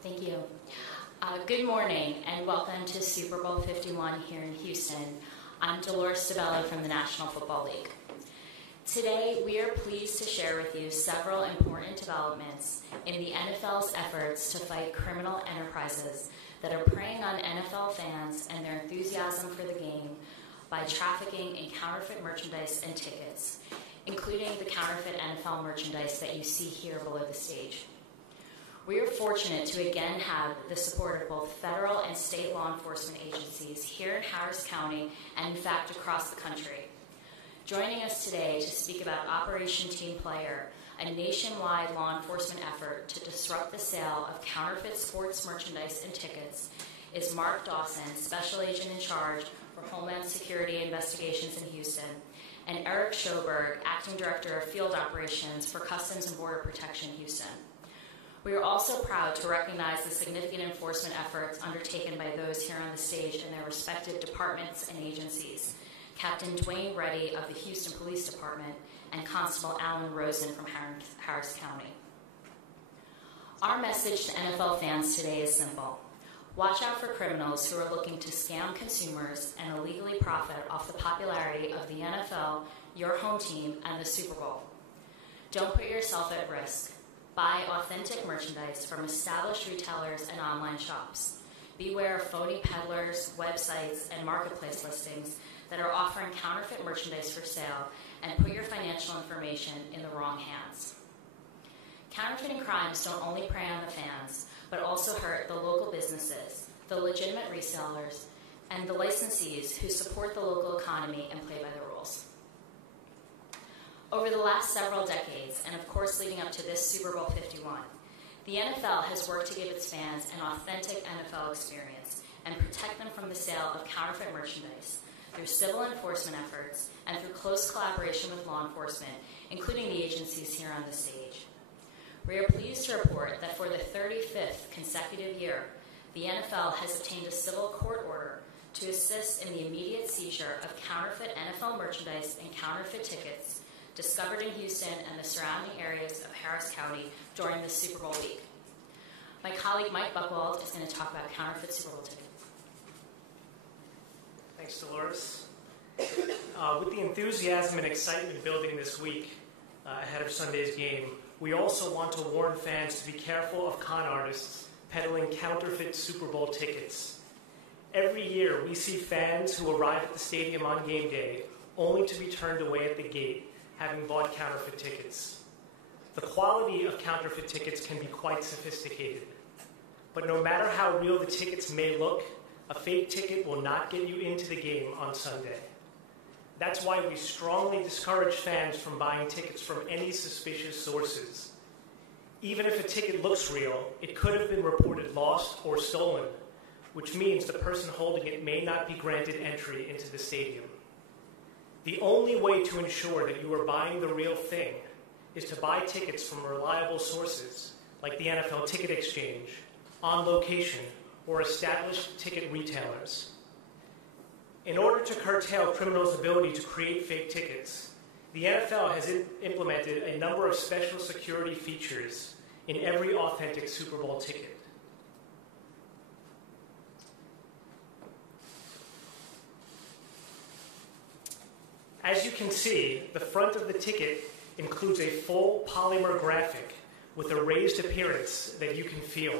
Thank you. Good morning and welcome to Super Bowl 51 here in Houston. I'm Dolores DeBello from the National Football League. Today, we are pleased to share with you several important developments in the NFL's efforts to fight criminal enterprises that are preying on NFL fans and their enthusiasm for the game by trafficking in counterfeit merchandise and tickets, including the counterfeit NFL merchandise that you see here below the stage. We are fortunate to again have the support of both federal and state law enforcement agencies here in Harris County and, in fact, across the country. Joining us today to speak about Operation Team Player, a nationwide law enforcement effort to disrupt the sale of counterfeit sports merchandise and tickets, is Mark Dawson, Special Agent in Charge for Homeland Security Investigations in Houston, and Eric Schoberg, Acting Director of Field Operations for Customs and Border Protection Houston. We are also proud to recognize the significant enforcement efforts undertaken by those here on the stage in their respective departments and agencies. Captain Dwayne Reddy of the Houston Police Department and Constable Alan Rosen from Harris County. Our message to NFL fans today is simple. Watch out for criminals who are looking to scam consumers and illegally profit off the popularity of the NFL, your home team, and the Super Bowl. Don't put yourself at risk. Buy authentic merchandise from established retailers and online shops. Beware of phony peddlers, websites, and marketplace listings that are offering counterfeit merchandise for sale and put your financial information in the wrong hands. Counterfeiting crimes don't only prey on the fans, but also hurt the local businesses, the legitimate resellers, and the licensees who support the local economy and play by the rules. Over the last several decades, and of course leading up to this Super Bowl 51, the NFL has worked to give its fans an authentic NFL experience and protect them from the sale of counterfeit merchandise through civil enforcement efforts and through close collaboration with law enforcement, including the agencies here on the stage. We are pleased to report that for the 35th consecutive year, the NFL has obtained a civil court order to assist in the immediate seizure of counterfeit NFL merchandise and counterfeit tickets discovered in Houston and the surrounding areas of Harris County during the Super Bowl week. My colleague Mike Buchwald is going to talk about counterfeit Super Bowl tickets. Thanks, Dolores. With the enthusiasm and excitement building this week ahead of Sunday's game, we also want to warn fans to be careful of con artists peddling counterfeit Super Bowl tickets. Every year, we see fans who arrive at the stadium on game day only to be turned away at the gate, having bought counterfeit tickets. The quality of counterfeit tickets can be quite sophisticated. But no matter how real the tickets may look, a fake ticket will not get you into the game on Sunday. That's why we strongly discourage fans from buying tickets from any suspicious sources. Even if a ticket looks real, it could have been reported lost or stolen, which means the person holding it may not be granted entry into the stadium. The only way to ensure that you are buying the real thing is to buy tickets from reliable sources like the NFL Ticket Exchange, On Location, or established ticket retailers. In order to curtail criminals' ability to create fake tickets, the NFL has implemented a number of special security features in every authentic Super Bowl ticket. As you can see, the front of the ticket includes a full polymer graphic with a raised appearance that you can feel.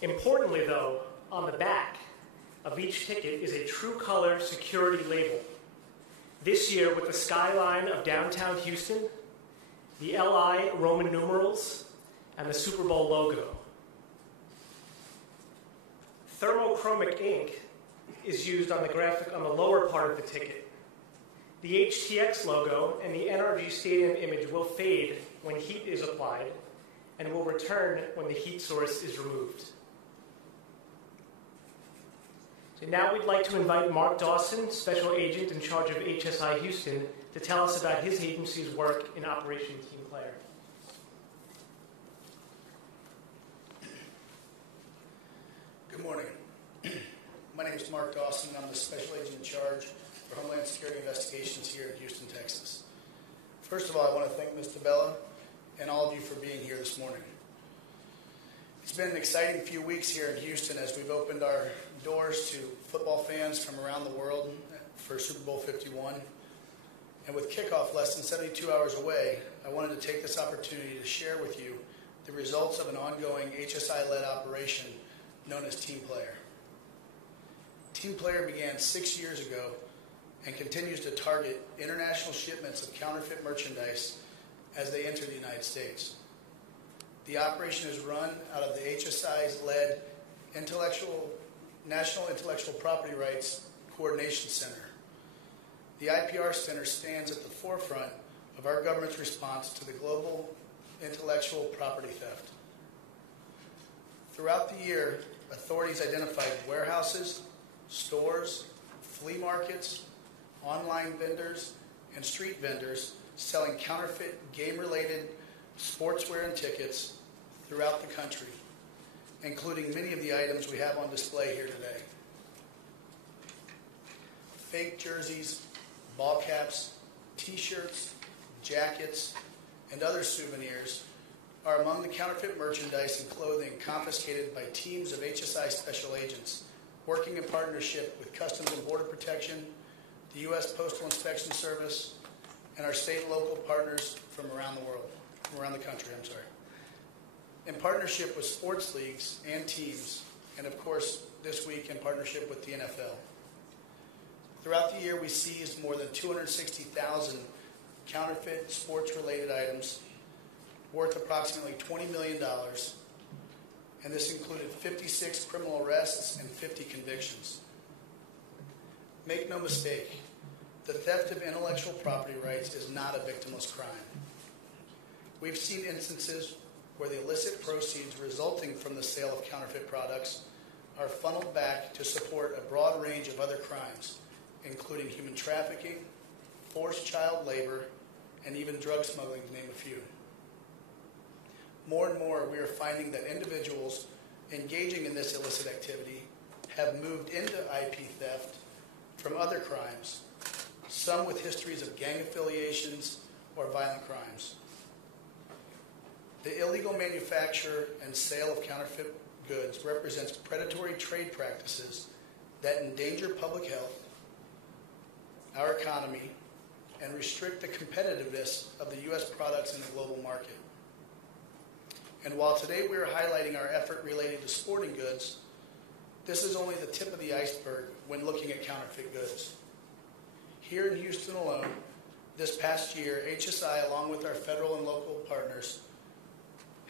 Importantly, though, on the back of each ticket is a true color security label. This year, with the skyline of downtown Houston, the LI Roman numerals, and the Super Bowl logo. Thermochromic ink is used on the graphic on the lower part of the ticket. The HTX logo and the NRG Stadium image will fade when heat is applied and will return when the heat source is removed. So now we'd like to invite Mark Dawson, Special Agent in charge of HSI Houston, to tell us about his agency's work in Operation Team Player. Good morning. My name is Mark Dawson. I'm the Special Agent in charge for Homeland Security Investigations here in Houston, Texas. First of all, I want to thank Ms. DeBella and all of you for being here this morning. been an exciting few weeks here in Houston as we've opened our doors to football fans from around the world for Super Bowl 51. And with kickoff less than 72 hours away, I wanted to take this opportunity to share with you the results of an ongoing HSI-led operation known as Team Player. Team Player began 6 years ago and continues to target international shipments of counterfeit merchandise as they enter the United States. The operation is run out of the HSI's-led National Intellectual Property Rights Coordination Center. The IPR Center stands at the forefront of our government's response to the global intellectual property theft. Throughout the year, authorities identified warehouses, stores, flea markets, online vendors, and street vendors selling counterfeit game-related sportswear and tickets throughout the country, including many of the items we have on display here today. Fake jerseys, ball caps, t-shirts, jackets, and other souvenirs are among the counterfeit merchandise and clothing confiscated by teams of HSI special agents working in partnership with Customs and Border Protection, the U.S. Postal Inspection Service, and our state and local partners from around the country. In partnership with sports leagues and teams, and of course this week in partnership with the NFL. Throughout the year, we seized more than 260,000 counterfeit sports-related items worth approximately $20 million, and this included 56 criminal arrests and 50 convictions. Make no mistake, the theft of intellectual property rights is not a victimless crime. We've seen instances where the illicit proceeds resulting from the sale of counterfeit products are funneled back to support a broad range of other crimes, including human trafficking, forced child labor, and even drug smuggling, to name a few. More and more, we are finding that individuals engaging in this illicit activity have moved into IP theft from other crimes, some with histories of gang affiliations or violent crimes. The illegal manufacture and sale of counterfeit goods represents predatory trade practices that endanger public health, our economy, and restrict the competitiveness of the U.S. products in the global market. And while today we are highlighting our effort related to sporting goods, this is only the tip of the iceberg when looking at counterfeit goods. Here in Houston alone, this past year, HSI, along with our federal and local partners,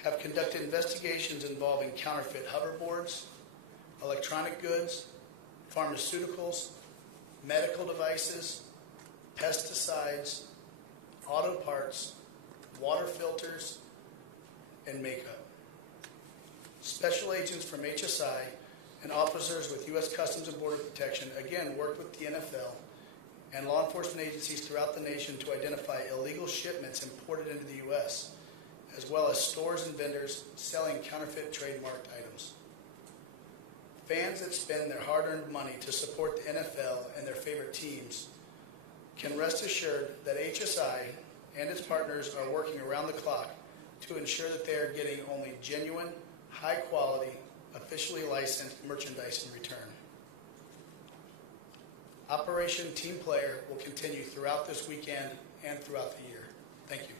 have conducted investigations involving counterfeit hoverboards, electronic goods, pharmaceuticals, medical devices, pesticides, auto parts, water filters, and makeup. Special agents from HSI and officers with U.S. Customs and Border Protection again worked with the NFL and law enforcement agencies throughout the nation to identify illegal shipments imported into the U.S., as well as stores and vendors selling counterfeit trademarked items. Fans that spend their hard-earned money to support the NFL and their favorite teams can rest assured that HSI and its partners are working around the clock to ensure that they are getting only genuine, high-quality, officially licensed merchandise in return. Operation Team Player will continue throughout this weekend and throughout the year. Thank you.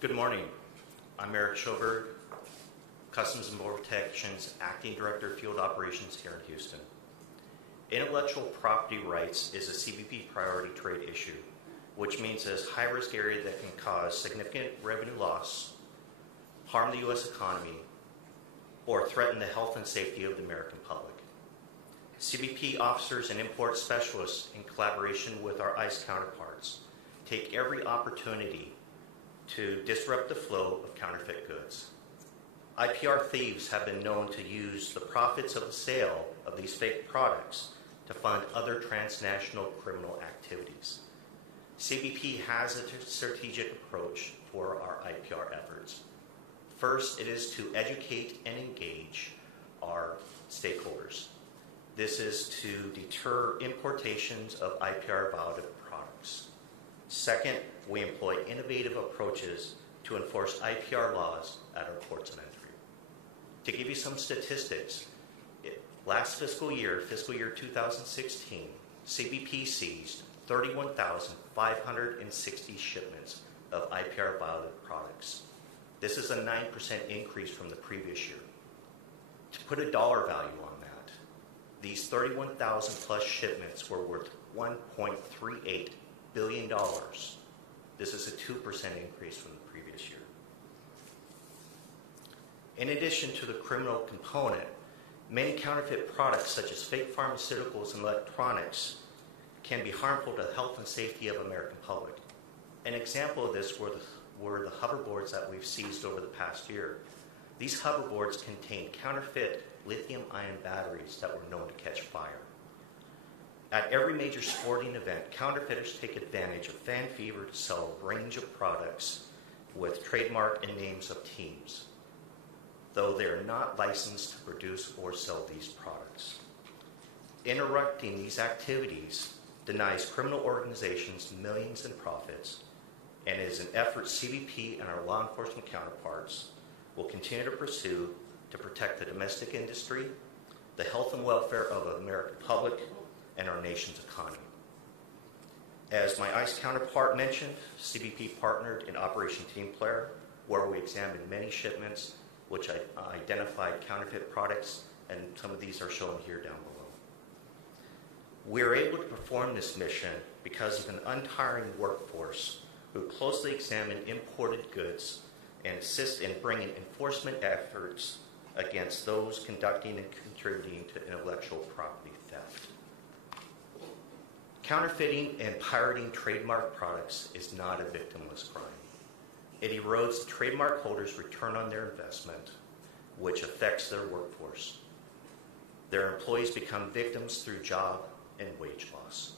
Good morning. I'm Eric Schoberg, Customs and Border Protection's Acting Director of Field Operations here in Houston. Intellectual property rights is a CBP priority trade issue, which means it's a high-risk area that can cause significant revenue loss, harm the U.S. economy, or threaten the health and safety of the American public. CBP officers and import specialists, in collaboration with our ICE counterparts, take every opportunity to disrupt the flow of counterfeit goods. IPR thieves have been known to use the profits of the sale of these fake products to fund other transnational criminal activities. CBP has a strategic approach for our IPR efforts. First, it is to educate and engage our stakeholders. This is to deter importations of IPR violative products. Second, we employ innovative approaches to enforce IPR laws at our ports of entry. To give you some statistics, last fiscal year 2016, CBP seized 31,560 shipments of IPR violative products. This is a 9% increase from the previous year. To put a dollar value on that, these 31,000 plus shipments were worth $1.38 billion. This is a 2% increase from the previous year. In addition to the criminal component, many counterfeit products such as fake pharmaceuticals and electronics can be harmful to the health and safety of the American public. An example of this were the hoverboards that we've seized over the past year. These hoverboards contain counterfeit lithium-ion batteries that were known to catch fire. At every major sporting event, counterfeiters take advantage of fan fever to sell a range of products with trademark and names of teams, though they are not licensed to produce or sell these products. Interrupting these activities denies criminal organizations millions in profits and is an effort CBP and our law enforcement counterparts will continue to pursue to protect the domestic industry, the health and welfare of the American public, and our nation's economy. As my ICE counterpart mentioned, CBP partnered in Operation Team Player, where we examined many shipments which identified counterfeit products, and some of these are shown here down below. We are able to perform this mission because of an untiring workforce who closely examine imported goods and assist in bringing enforcement efforts against those conducting and contributing to intellectual property theft. Counterfeiting and pirating trademark products is not a victimless crime. It erodes the trademark holders' return on their investment, which affects their workforce. Their employees become victims through job and wage loss.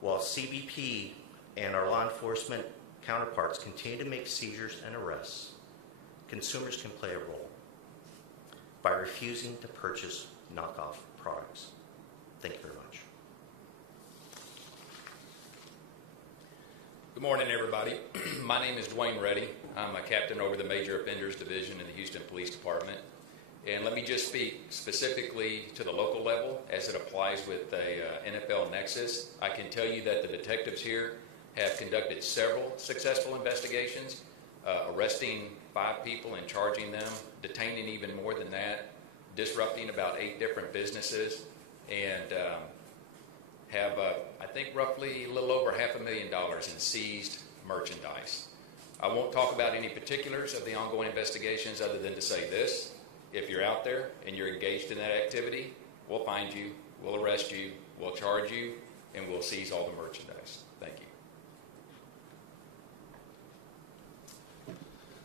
While CBP and our law enforcement counterparts continue to make seizures and arrests, consumers can play a role by refusing to purchase knockoff products. Thank you very much. Good morning, everybody. My name is Dwayne Reddy. I'm a captain over the Major Offenders Division in the Houston Police Department. And let me just speak specifically to the local level as it applies with the NFL Nexus. I can tell you that the detectives here have conducted several successful investigations, arresting 5 people and charging them, detaining even more than that, disrupting about 8 different businesses, and have, I think, roughly a little over $500,000 in seized merchandise. I won't talk about any particulars of the ongoing investigations other than to say this: if you're out there and you're engaged in that activity, we'll find you, we'll arrest you, we'll charge you, and we'll seize all the merchandise. Thank you.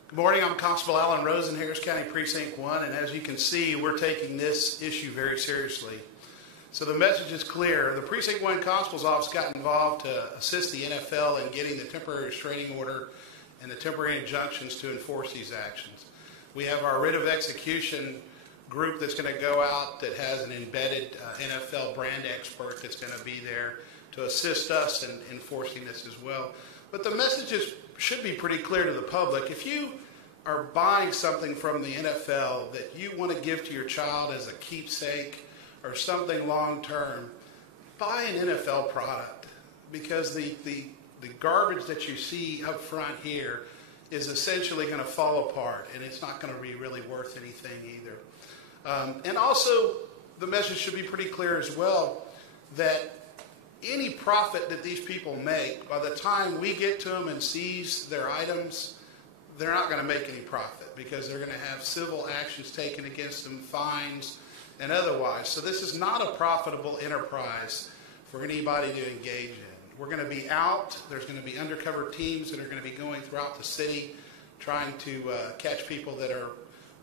Good morning. I'm Constable Alan Rosen, Harris County Precinct 1, and as you can see, we're taking this issue very seriously. So the message is clear. The Precinct 1 Constable's Office got involved to assist the NFL in getting the temporary restraining order and the temporary injunctions to enforce these actions. We have our writ of execution group that's going to go out that has an embedded NFL brand expert that's going to be there to assist us in enforcing this as well. But the messages should be pretty clear to the public. If you are buying something from the NFL that you want to give to your child as a keepsake or something long-term, buy an NFL product, because the garbage that you see up front here is essentially going to fall apart, and it's not going to be really worth anything either. And also, the message should be pretty clear as well that any profit that these people make, by the time we get to them and seize their items, they're not going to make any profit, because they're going to have civil actions taken against them, fines, and otherwise. So this is not a profitable enterprise for anybody to engage in. We're going to be out. There's going to be undercover teams that are going to be going throughout the city trying to catch people that are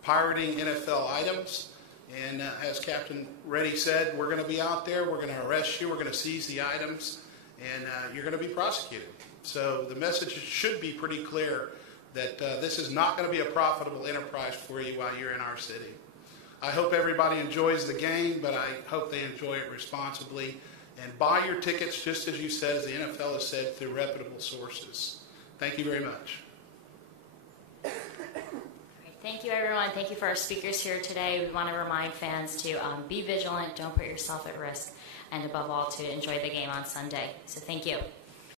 pirating NFL items. And as Captain Reddy said, we're going to be out there. We're going to arrest you. We're going to seize the items, and you're going to be prosecuted. So the message should be pretty clear that this is not going to be a profitable enterprise for you while you're in our city. I hope everybody enjoys the game, but I hope they enjoy it responsibly. And buy your tickets, just as you said, as the NFL has said, through reputable sources. Thank you very much. Thank you, everyone. Thank you for our speakers here today. We want to remind fans to be vigilant, don't put yourself at risk, and above all, to enjoy the game on Sunday. So thank you.